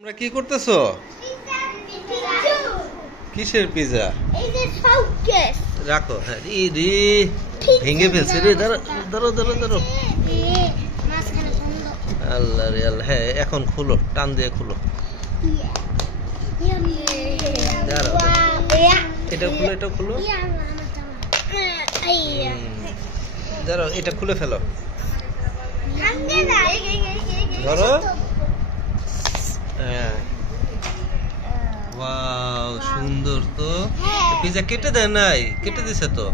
তোমরা কি করতেছো? কিসের পিজা? রাখো। হ্যাঁ ভেঙে ফেলছে রে। ধরো ধরো ধরো। আল্লাহ রে আল্লাহ। হ্যাঁ এখন খুলো, টান দিয়ে খুলো। এটা খুলো, এটা খুলো। ধরো এটা খুলে ফেলো। ধরো। হ্যাঁ ওয়াও সুন্দর তো। পিজা কেটে দেয় নাই? কেটে দিছে তো।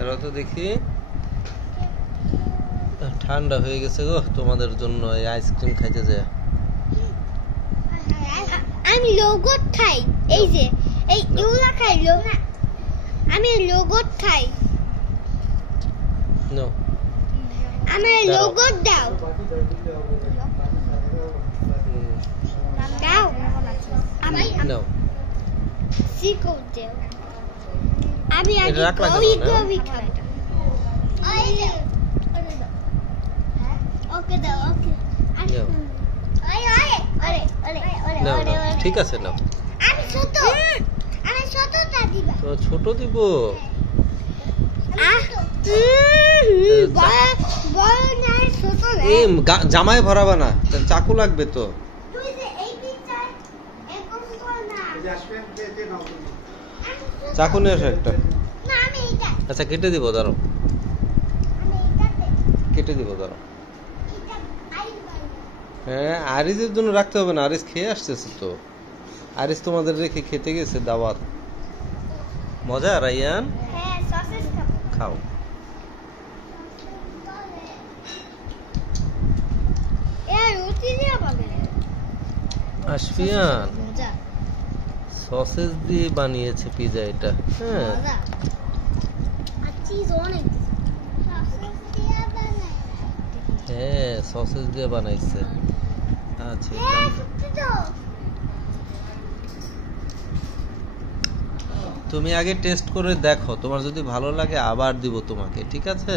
এরা তো দেখি ঠান্ডা হয়ে গেছে গো তোমাদের জন্য। এই আইসক্রিম খাইতে যায়। আমি লোগোট খাই। এই যে এই ইউলা খাই। আমি লোগোট খাই। নো আমি লোগোট দাও। দাও। আমি নো সিকো দাও। আমি আগে গোবি খাই। ওকে দাও। ওকে ঠিক আছে নাও। আমি ছোটটা দিবা। তো ছোট দিব। জামায় ভরাবা না, চাকু লাগবে তো। চাকু নিয়ে আসো একটা। আচ্ছা কেটে দিব, ধরো। কেটে দিব, ধরো। হ্যাঁ আরিজের জন্য রাখতে হবে না, আরিজ খেয়ে আসতেছে তো। আরিজ তোমাদের রেখে খেতে গেছে দাওয়াত। মজা রাইয়ান? খাও। আশফিয়ান সসেজ দিয়ে বানিয়েছে পিজা এটা। হ্যাঁ হ্যাঁ সসেজ দিয়ে বানাইছে। আচ্ছা তুমি আগে টেস্ট করে দেখো, তোমার যদি ভালো লাগে আবার দিব তোমাকে, ঠিক আছে?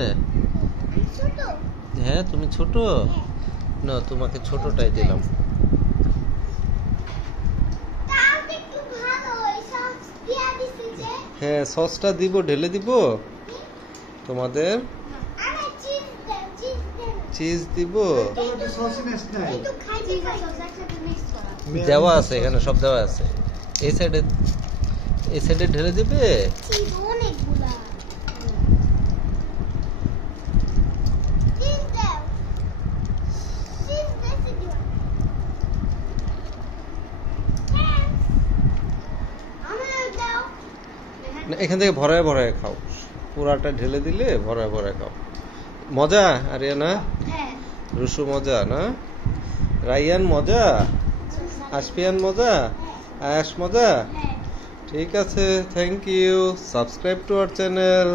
হ্যাঁ তুমি ছোট না, তোমাকে ছোটটাই দিলাম। হ্যাঁ সসটা দিব, ঢেলে দিব তোমাদের। চিজ দিব, দেওয়া আছে এখানে, সব দেওয়া আছে। এই সাইডে ঢেলে দিবে। এখান থেকে ভরায় ভরায় খাও, পুরাটা ঢেলে দিলে ভরায় ভরায় খাও। মজা আরিয়ানা? রুশু মজা না? রাইয়ান মজা? আশফিয়ান মজা? আয়াস মজা? ঠিক আছে, thank you. Subscribe to our channel.